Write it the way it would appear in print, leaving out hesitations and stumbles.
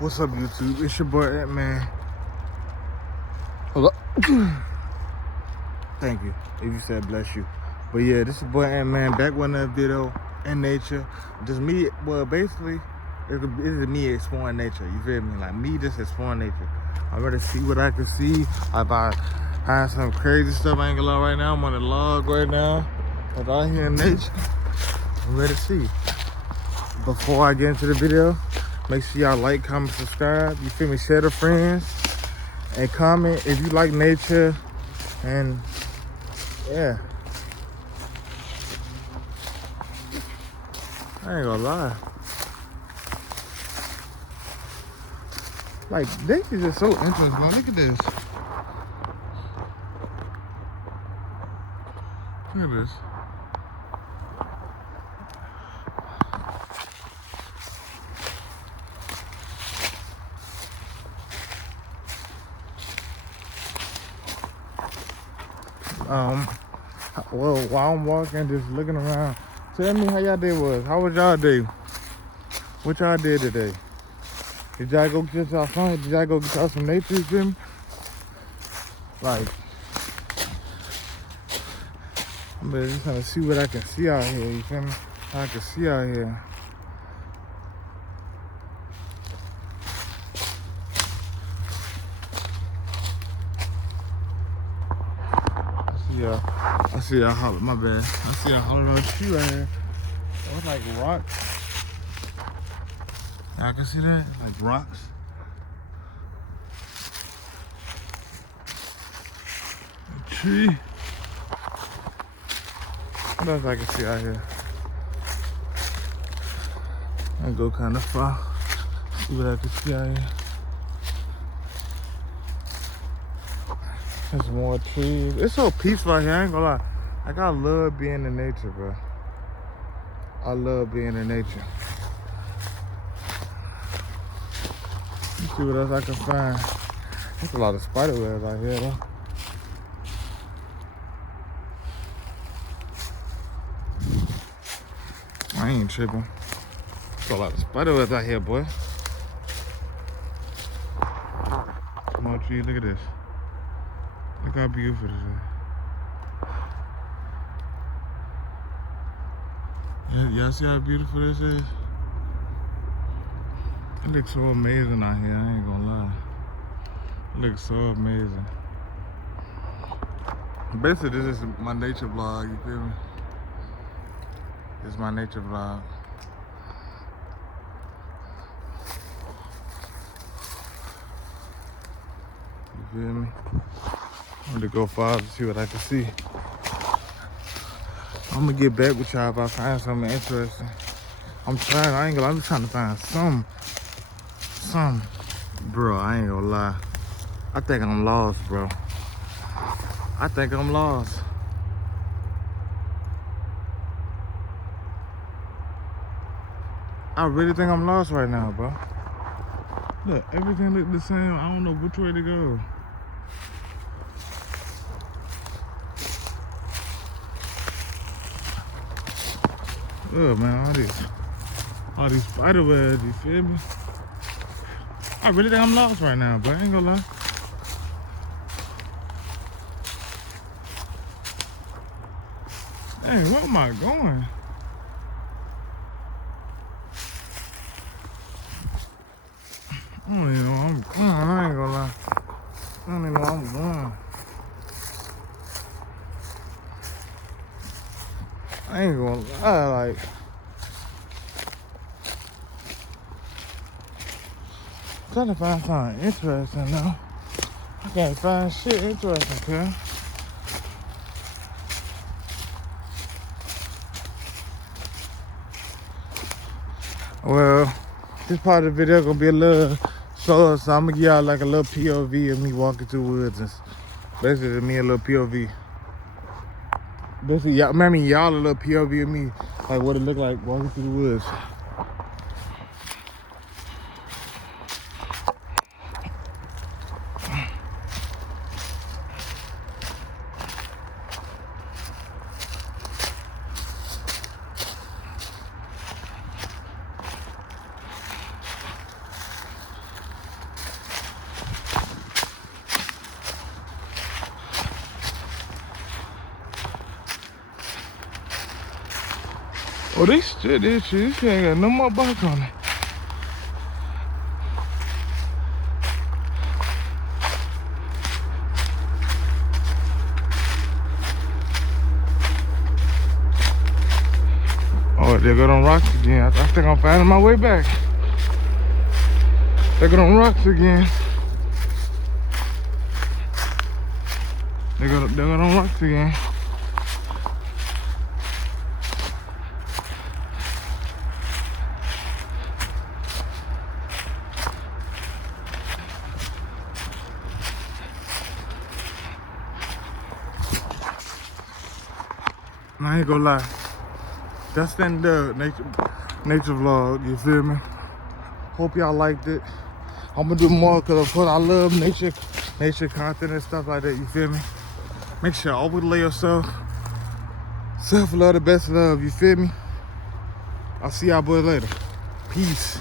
What's up, YouTube? It's your boy Ant-Man. Hold up. Thank you. If you said bless you. But yeah, this is your boy Ant-Man back with another video in nature. Just me, well, basically, it's me exploring nature. You feel me? Like me just exploring nature. I'm ready to see what I can see. If I find some crazy stuff, I ain't gonna lie right now. I'm on the log right now. I'm out here in nature. I'm ready to see. Before I get into the video, make sure y'all like, comment, subscribe. You feel me? Share to friends. And comment if you like nature. And yeah. I ain't gonna lie. Like, nature is just so interesting, man. Look at this. Look at this. Well, while I'm walking, just looking around, tell me how y'all day was. How was y'all day? What y'all did today? Did y'all go get y'all fun? Did y'all go get y'all some nature, you feel me? Like, I'm just trying to see what I can see out here, you feel me? What I can see out here. I see a hollow, my bad. I see a hollow tree right here. It was like rocks. Y'all can see that? Like rocks. A tree. What else I can see out here? I go kind of far. See what I can see out here. There's more trees. It's so peaceful out here, I ain't gonna lie. Like, I love being in nature, bro. I love being in nature. Let's see what else I can find. There's a lot of spider webs out here, though. I ain't tripping. There's a lot of spider webs out here, boy. More trees, look at this. Look how beautiful this is. Y'all see how beautiful this is? It looks so amazing out here, I ain't gonna lie. It looks so amazing. Basically, this is my nature vlog, you feel me? This is my nature vlog. You feel me? I'm gonna go far to see what I can see. I'm gonna get back with y'all if I find something interesting. I'm trying, I ain't gonna lie, I'm just trying to find some. Bro, I ain't gonna lie. I think I'm lost, bro. I think I'm lost. I really think I'm lost right now, bro. Look, everything look the same. I don't know which way to go. Oh man, all these spider webs, you feel me? I really think I'm lost right now, but I ain't gonna lie. Dang, where am I going? I don't even know where I'm going, I ain't gonna lie. I don't even know where I'm going. I ain't gonna lie, like, I'm trying to find something interesting though. I can't find shit interesting, cuz. Well, this part of the video gonna be a little slower, so I'm gonna give y'all like a little POV of me walking through woods. And basically, me a little POV. Basically, y'all, I mean, y'all a little POV of me, like what it look like walking through the woods. Oh, they stood this shit. This shit ain't got no more bike on it. Oh, there go them rocks again. I think I'm finding my way back. There go them rocks again. There go them rocks again. I ain't gonna lie. That's the nature vlog, you feel me? Hope y'all liked it. I'm gonna do more because of course I love nature content and stuff like that, you feel me? Make sure always lay yourself. Self-love, the best love, you feel me? I'll see y'all boys later. Peace.